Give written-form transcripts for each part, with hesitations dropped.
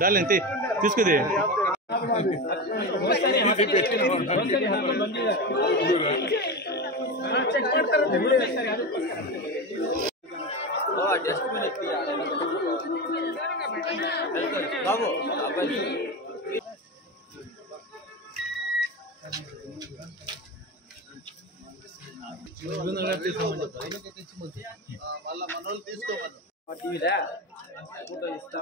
Darling తీసుకుది బాబు మనోళ్ళు తీసుకోమని photo ఇస్తా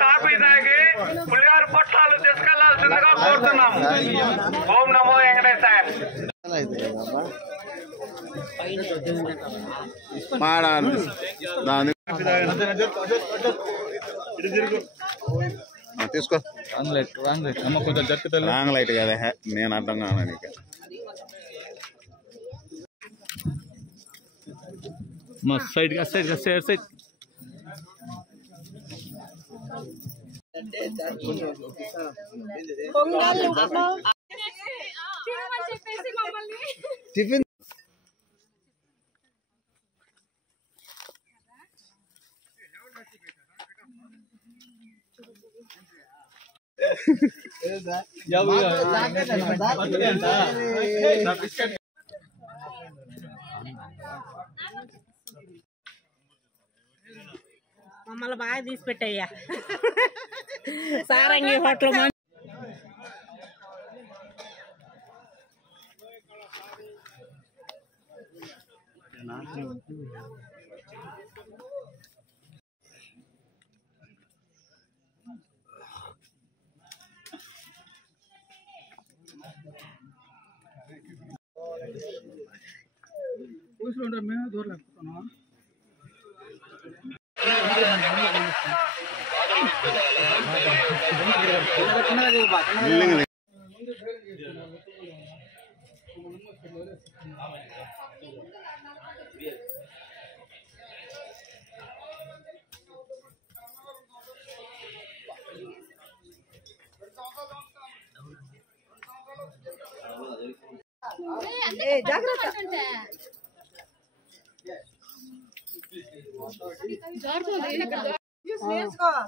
కాపీ తాగి పులిహార పొట్లాలు తీసుకెళ్లాల్సిందిగా కోరుతున్నాము. ఓం నమో వెంకటేశాయ. తీసుకో రాంగ్ లైట్ కదా నేను అర్థం కాను నీకు మా side side side side tiffin మమ్మల్ని బాగా తీసి పెట్టయ్యా సారంగి హోటల్ మేము దూరలేకపోతున్నాం.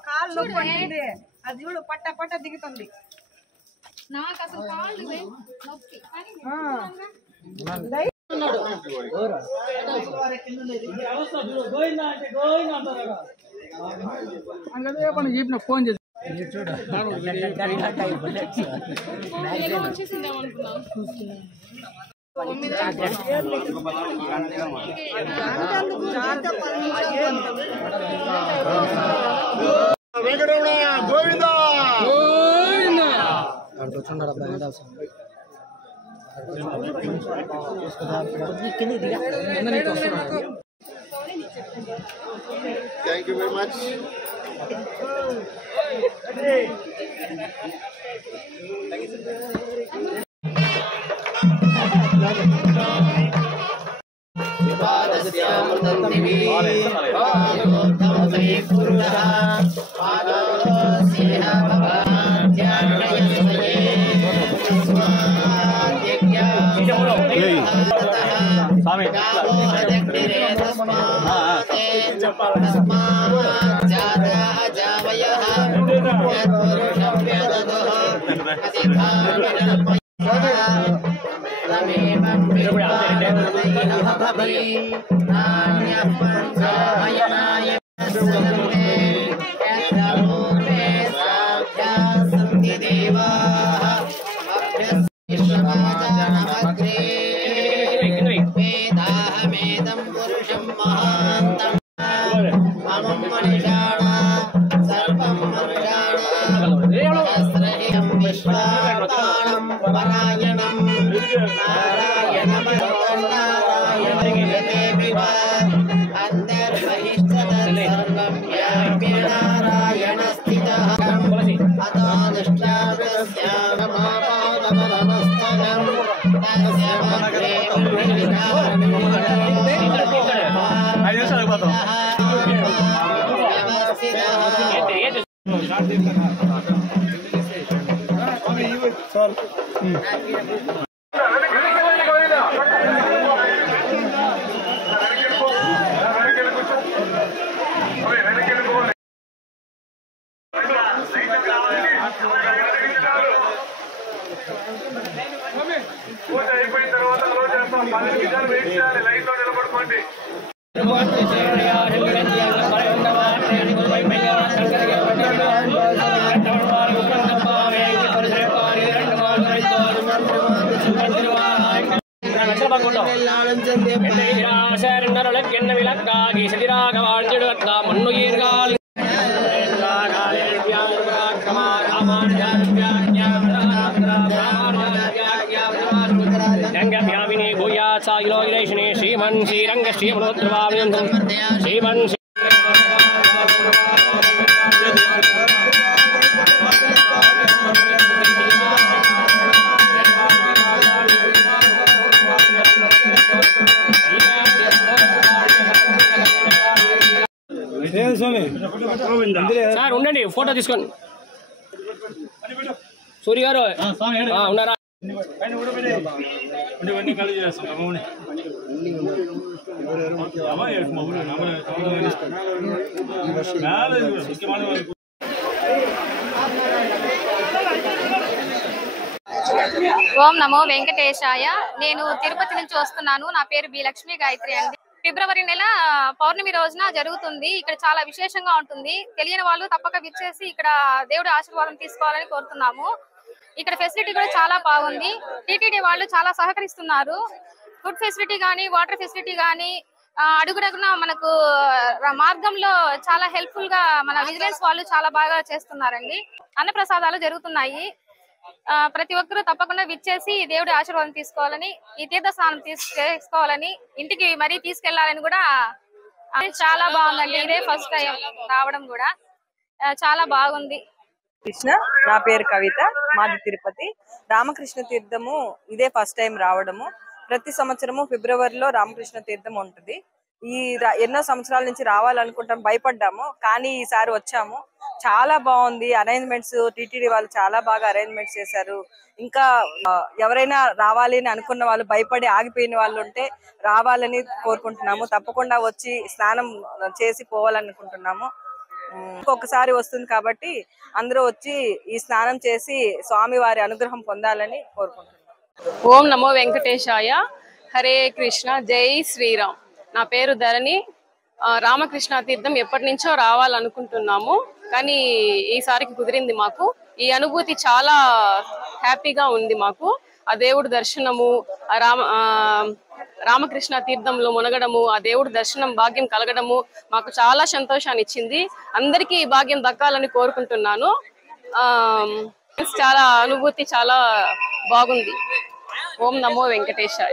కాళ్ళు పట్టింది అది చూడు పట్ట పట్ట దిగుతుంది. నాకు అసలు కాళ్ళు నొప్పి చెప్పిన ఫోన్ చేసి Govinda thank you very much. పూజ అయిపోయిన తర్వాత అలో చేస్తాం. 10 నిమిషాలు వెయిట్ చేయాలి. లైన్ లో నిలబడుకోండి. శ్రీమన్ శ్రీరంగ శ్రీమనోద్రవామిందం శ్రీమన్ సార్ ఉండండి, ఫోటో తీసుకోండి. సూర్య గారు ఉన్నారా? ఓం నమో వెంకటేశాయ. నేను తిరుపతి నుంచి వస్తున్నాను. నా పేరు బి లక్ష్మీ గాయత్రి అండి. ఫిబ్రవరి నెల పౌర్ణమి రోజున జరుగుతుంది. ఇక్కడ చాలా విశేషంగా ఉంటుంది. తెలియని వాళ్ళు తప్పక విచ్చేసి ఇక్కడ దేవుడి ఆశీర్వాదం తీసుకోవాలని కోరుతున్నాము. ఇక్కడ ఫెసిలిటీ కూడా చాలా బాగుంది. టీటీడీ వాళ్ళు చాలా సహకరిస్తున్నారు. ఫుడ్ ఫెసిలిటీ కానీ, వాటర్ ఫెసిలిటీ కానీ, అడుగుడగున మనకు మార్గంలో చాలా హెల్ప్ఫుల్ గా మన విజిలెన్స్ వాళ్ళు చాలా బాగా చేస్తున్నారండి. అన్నప్రసాదాలు జరుగుతున్నాయి. ప్రతి ఒక్కరూ తప్పకుండా విచ్చేసి దేవుడి ఆశీర్వాదం తీసుకోవాలని, ఈ తీర్థ స్నానం చేసుకోవాలని, ఇంటికి మరీ తీసుకెళ్లాలని కూడా చాలా బాగుందండి. ఇదే ఫస్ట్ టైం రావడం కూడా చాలా బాగుంది. కృష్ణ, నా పేరు కవిత, మాది తిరుపతి. రామకృష్ణ తీర్థము ఇదే ఫస్ట్ టైం రావడము. ప్రతి సంవత్సరము ఫిబ్రవరిలో రామకృష్ణ తీర్థం ఉంటుంది. ఎన్నో సంవత్సరాల నుంచి రావాలనుకుంటాం, భయపడ్డాము, కానీ ఈసారి వచ్చాము. చాలా బాగుంది. అరేంజ్మెంట్స్ టీటీడీ వాళ్ళు చాలా బాగా అరేంజ్మెంట్స్ చేశారు. ఇంకా ఎవరైనా రావాలి అని అనుకున్న వాళ్ళు, భయపడి ఆగిపోయిన వాళ్ళు ఉంటే రావాలని కోరుకుంటున్నాము. తప్పకుండా వచ్చి స్నానం చేసి పోవాలనుకుంటున్నాము. ఇంకొకసారి వస్తుంది కాబట్టి అందరూ వచ్చి ఈ స్నానం చేసి స్వామి వారి అనుగ్రహం పొందాలని కోరుకుంటున్నాం. ఓం నమో వెంకటేశాయ. హరే కృష్ణ, జై శ్రీరామ్. నా పేరు ధరణి. రామకృష్ణ తీర్థం ఎప్పటి నుంచో రావాలనుకుంటున్నాము, కానీ ఈసారికి కుదిరింది మాకు. ఈ అనుభూతి చాలా హ్యాపీగా ఉంది మాకు. ఆ దేవుడి దర్శనము, రామకృష్ణ తీర్థంలో మునగడము, ఆ దేవుడి దర్శనం భాగ్యం కలగడము మాకు చాలా సంతోషాన్ని ఇచ్చింది. అందరికీ ఈ భాగ్యం దక్కాలని కోరుకుంటున్నాను. చాలా అనుభూతి చాలా బాగుంది. ఓం నమో వెంకటేశాయ.